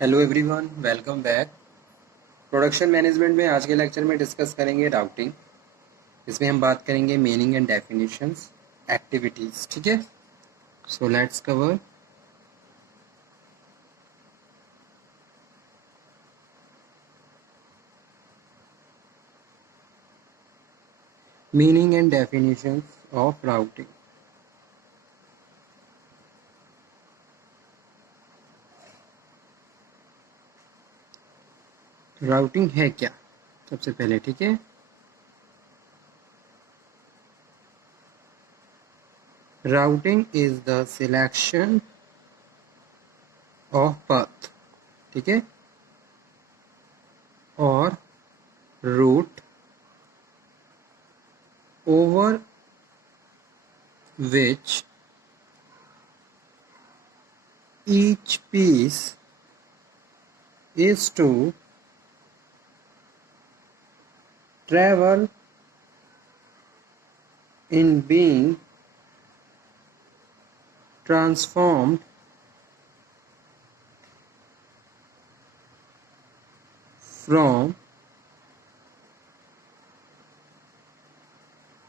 Hello everyone, welcome back. Production management में आज के लेक्चर में डिस्कस करेंगे राउटिंग। इसमें हम बात करेंगे मीनिंग एंड डेफिनेशंस, एक्टिविटीज। ठीक है, so let's cover. Meaning and definitions of routing. Routing है क्या सबसे पहले? ठीक है, routing is the selection of path, ठीक है, और root over which each piece is to travel in being transformed from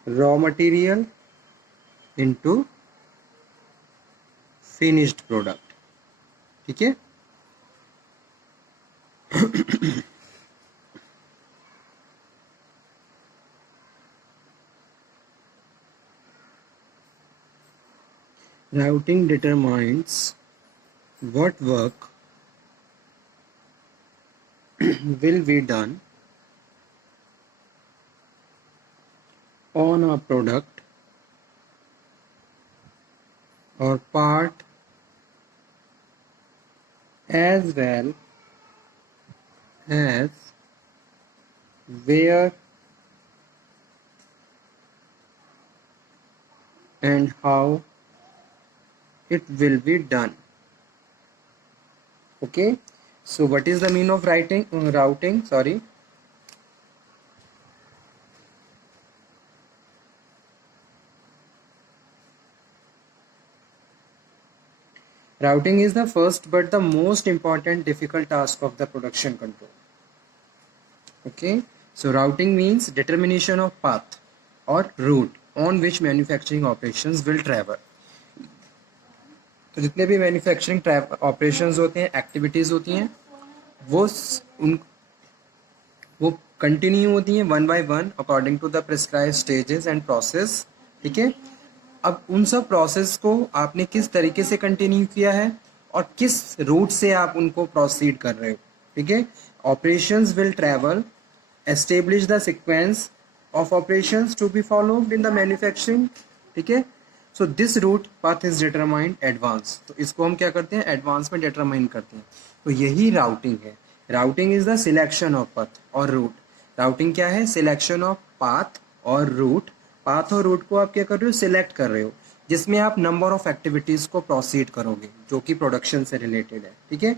raw material into finished product। ठीक है, routing determines what work will be done on a product or part, as well as where and how it will be done। Okay, so what is the meaning of routing? Sorry, routing is the first but the most important difficult task of the production control। Okay, so routing means determination of path or route on which manufacturing operations will travel। तो जितने भी manufacturing operations होते हैं, activities होती हैं, वो वो continue होती हैं one by one according to the prescribe stages and process. ठीक है, अब उन सब प्रोसेस को आपने किस तरीके से कंटिन्यू किया है और किस रूट से आप उनको प्रोसीड कर रहे हो। ठीक है, operations will travel, establish the sequence of operations to be followed in the manufacturing. ठीक है, so this route path is determined advance. तो इसको हम क्या करते हैं, एडवांस में डिटरमाइन करते हैं। तो यही राउटिंग है। Routing is the selection of path or root. Routing क्या है? Selection of path or root. Path or root को आप क्या कर रहे हो, सिलेक्ट कर रहे हो, जिसमें आप नंबर ऑफ एक्टिविटीज को प्रोसीड करोगे जो कि प्रोडक्शन से रिलेटेड है। ठीक है,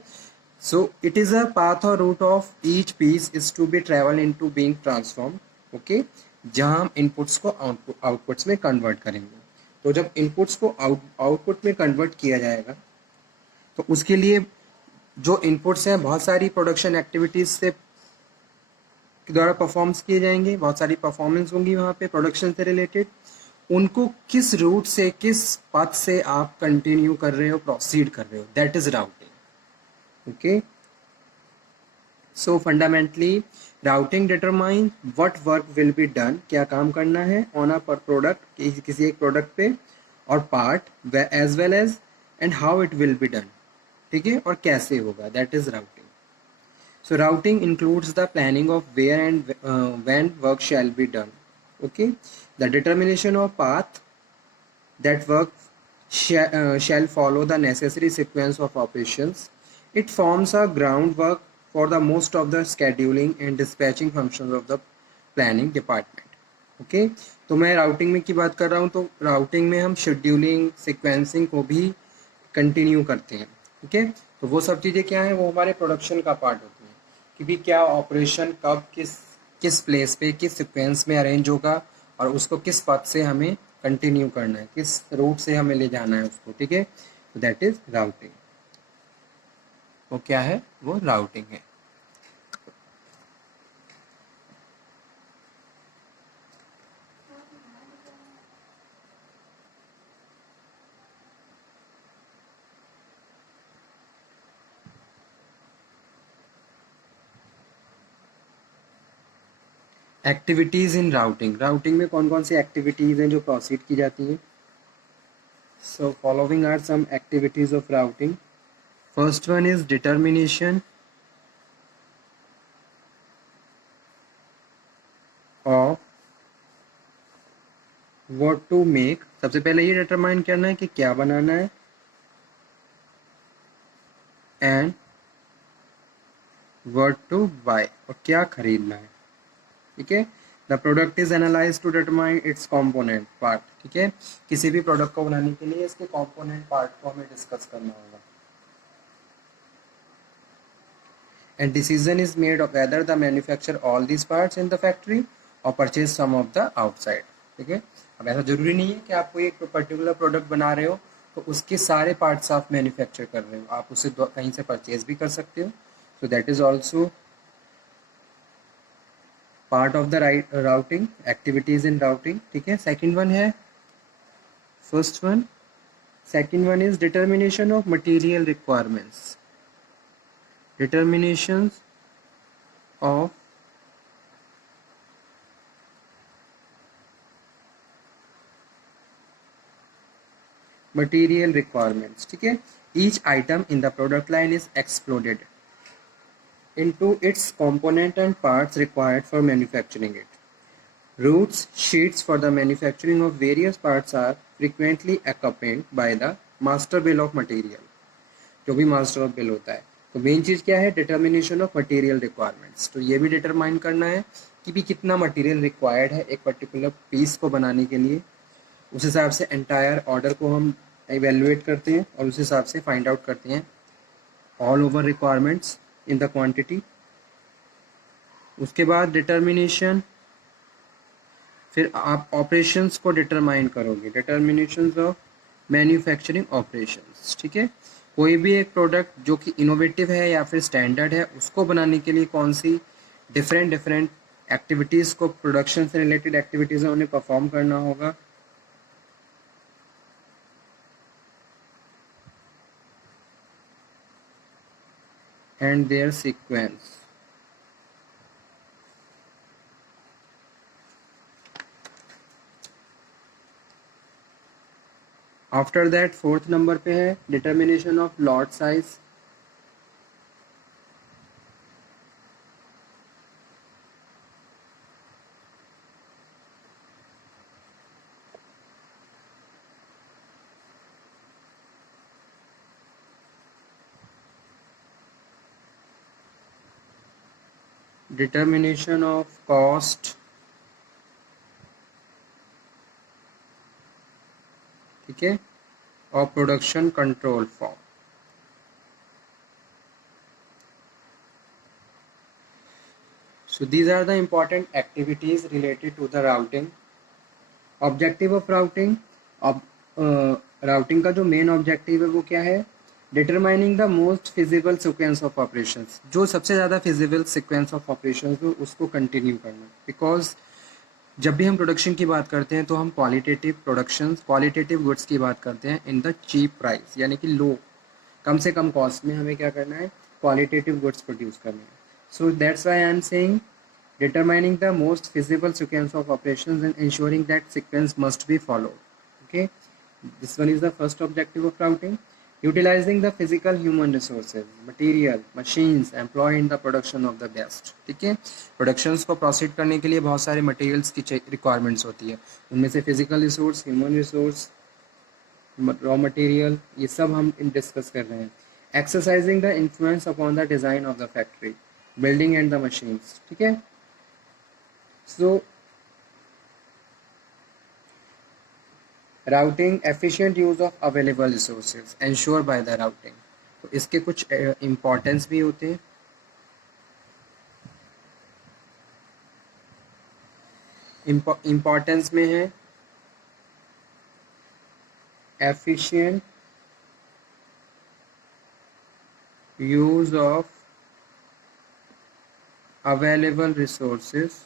so it is a path or route of each piece is to be travel into being transform. Okay, जहां हम इनपुट्स को आउटपुट्स में कन्वर्ट करेंगे। तो जब इनपुट्स को आउटपुट में कन्वर्ट किया जाएगा तो उसके लिए जो इनपुट्स हैं बहुत सारी प्रोडक्शन एक्टिविटीज से द्वारा परफॉर्म्स किए जाएंगे, बहुत सारी परफॉर्मेंस होंगी वहाँ पे प्रोडक्शन से रिलेटेड। उनको किस रूट से, किस पाथ से आप कंटिन्यू कर रहे हो, प्रोसीड कर रहे हो, that is routing. Okay, so fundamentally routing determine what work will be done, क्या काम करना है ऑन अ पर प्रोडक्ट, किसी एक प्रोडक्ट पे, और part as well as and how it will be done. ठीक है, और कैसे होगा, that is routing. So routing includes the planning of where and when work shall be done. Okay, the determination of path that work shall follow the necessary sequence of operations. It forms a groundwork for the most of the scheduling and dispatching functions of the planning department. Okay, तो मैं routing में की बात कर रहा हूँ, तो routing में हम शेड्यूलिंग, सिक्वेंसिंग को भी कंटिन्यू करते हैं। ठीक है, तो वो सब चीज़ें क्या हैं, वो हमारे प्रोडक्शन का पार्ट होती हैं कि भी क्या ऑपरेशन कब किस किस प्लेस पे किस सीक्वेंस में अरेंज होगा और उसको किस पथ से हमें कंटिन्यू करना है, किस रूट से हमें ले जाना है उसको। ठीक है, तो दैट इज राउटिंग। वो क्या है, वो राउटिंग है। एक्टिविटीज इन राउटिंग, राउटिंग में कौन कौन सी एक्टिविटीज हैं जो प्रोसीड की जाती हैं? So following are some activities of routing. First one is determination of what to make. सबसे पहले ये डिटरमाइन करना है कि क्या बनाना है, एंड व्हाट टू बाय, और क्या खरीदना है। ठीक है। The product is analyse to determine its component part. ठीक है, किसी भी प्रोडक्ट को बनाने के लिए इसके कॉम्पोनेंट पार्ट को हमें डिस्कस करना होगा। And decision is made of whether the manufacture all these parts in the factory or purchase some of the outside। ठीक है, अब ऐसा जरूरी नहीं है कि आपको एक पर्टिकुलर प्रोडक्ट बना रहे हो तो उसके सारे पार्ट्स आप मैन्युफैक्चर कर रहे हो, आप उसे कहीं से परचेज भी कर सकते हो। So that is also part of the routing, activities in routing. ठीक है, सेकेंड वन है, first one, second one is determination of material requirements, determination of material requirements। ठीक है, each item in the product line is exploded into its component and parts required for manufacturing it। Routes sheets for the manufacturing of various parts are frequently accompanied by the master bill of material। जो भी master of bill होता है, तो main चीज़ क्या है, determination of material requirements. तो ये भी डिटरमाइन करना है कि भी कितना मटेरियल रिक्वायर्ड है एक पर्टिकुलर पीस को बनाने के लिए। उस हिसाब से एंटायर ऑर्डर को हम एवेलुएट करते हैं और उस हिसाब से फाइंड आउट करते हैं all over requirements in the quantity. उसके बाद डिटर्मिनेशन, फिर आप ऑपरेशंस को डिटरमाइन करोगे, डिटर्मिनेशंस ऑफ मैन्युफैक्चरिंग ऑपरेशंस। ठीक है, कोई भी एक प्रोडक्ट जो कि इनोवेटिव है या फिर स्टैंडर्ड है उसको बनाने के लिए कौन सी डिफरेंट डिफरेंट एक्टिविटीज़ को, प्रोडक्शन से रिलेटेड एक्टिविटीज़ है, उन्हें परफॉर्म करना होगा। And their sequence. After that fourth number पे है determination of lot size. Determination of cost. ठीक है, और production control form. So these are the important activities related to the routing। Objective of routing, अब routing का जो main objective है वो क्या है, determining the most feasible sequence of operations. जो सबसे ज़्यादा फिजिबल सीक्वेंस ऑफ ऑपरेशंस हो उसको कंटिन्यू करना। बिकॉज जब भी हम प्रोडक्शन की बात करते हैं तो हम क्वालिटेटिव प्रोडक्शन, क्वालिटेटिव गुड्स की बात करते हैं इन द चीप प्राइस, यानी कि लो, कम से कम कॉस्ट में हमें क्या करना है, क्वालिटेटिव गुड्स प्रोड्यूस करना है। So that's why I am saying determining the most feasible sequence of operations and ensuring that sequence must be followed। Okay, this one is the first objective of routing। utilizing the physical human resources, material, machines employed in the production of the best। ठीक है, productions को proceed करने के लिए बहुत सारे materials की requirements होती है, उनमें से physical resource, human resource, raw material, ये सब हम डिस्कस कर रहे हैं। Exercising the influence upon the design of the factory, building and the machines. ठीक है, so routing efficient use of available resources ensure by the routing। तो इसके कुछ इम्पोर्टेंस भी होते हैं। इम्पोर्टेंस में है efficient use of available resources.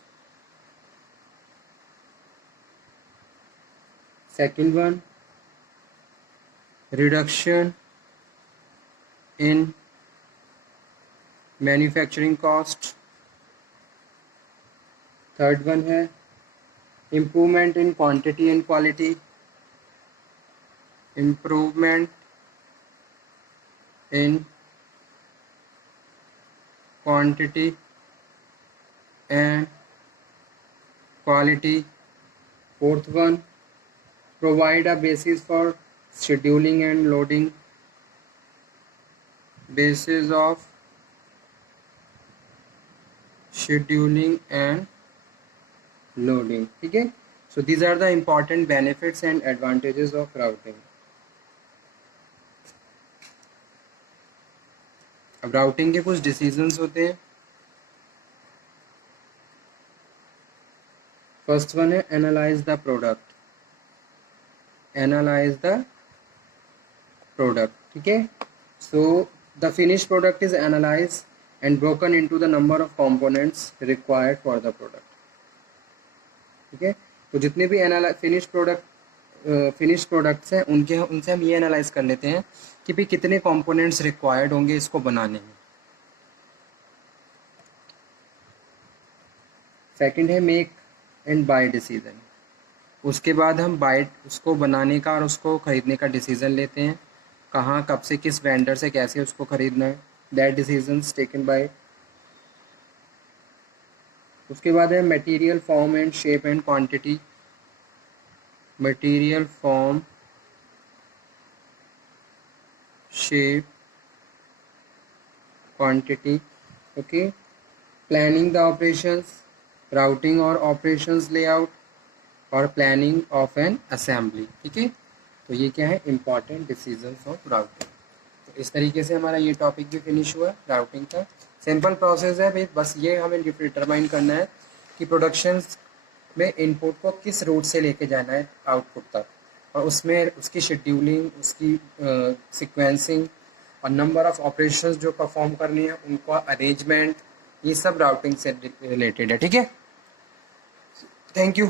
Second one, reduction in manufacturing cost. Third one है improvement in quantity and quality. Improvement in quantity and quality. Fourth one, provide a basis for scheduling and loading. Basis of scheduling and loading. ठीक है. So these are the important benefits and advantages of routing. अब routing के कुछ decisions होते हैं. First one है analyse the product. Analyse the product. ठीक है. So the finish product is analyse and broken into the number of components required for the product. ठीक है. तो जितने भी फिनिश प्रोडक्ट्स हैं उनसे हम ये एनालाइज कर लेते हैं कि भाई कितने कंपोनेंट्स रिक्वायर्ड होंगे इसको बनाने में. सेकंड है मेक एंड बाय डिसीजन. उसके बाद हम उसको बनाने का और उसको खरीदने का डिसीजन लेते हैं. कहाँ, कब से, किस वेंडर से कैसे उसको खरीदना है. That decisions taken by. उसके बाद है material form and shape and quantity. Material form, shape, quantity. Okay. Planning the operations, routing or operations layout और planning of an assembly. ठीक है. तो ये क्या है, important decisions of routing. इस तरीके से हमारा ये टॉपिक भी फिनिश हुआ राउटिंग का. सिंपल प्रोसेस है भाई, बस ये हमें डिटरमाइन करना है कि प्रोडक्शंस में इनपुट को किस रूट से लेके जाना है आउटपुट तक, और उसमें उसकी शेड्यूलिंग, उसकी सीक्वेंसिंग और नंबर ऑफ ऑपरेशंस जो परफॉर्म करनी है उनका अरेंजमेंट, ये सब राउटिंग से रिलेटेड है. ठीक है. Thank you.